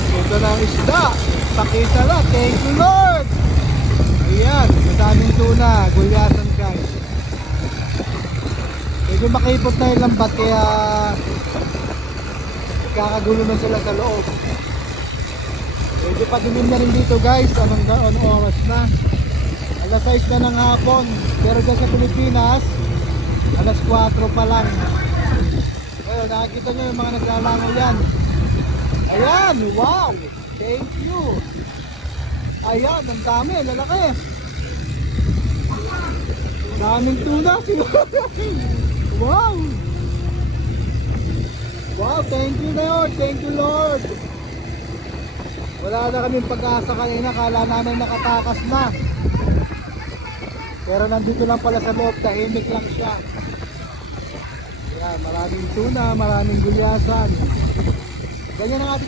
ito na ang isda. Pakita na, thank you Lord. Ayan, madaming tuna, gulyasan guys. Medyo makipot na yung lambat kaya kakagulo na sila sa loob. Medyo padilim na rin dito guys. Anong oras na? Alas 6 na ng hapon. Pero dyan sa Pilipinas alas 4 pa lang. Ayun, nakikita nyo yung mga naglalangaw yan. Ayan, wow, thank you. Ayan, ang dami, lalaki. Daming tuna. Wow. Wow, thank you Lord, thank you Lord. Wala na kaming pag-asa kanina, kala namin nakatakas na. Pero nandito lang pala sa loob, tahimik lang siya. Yan, maraming tuna, maraming gulyasan. Ganyan ang ating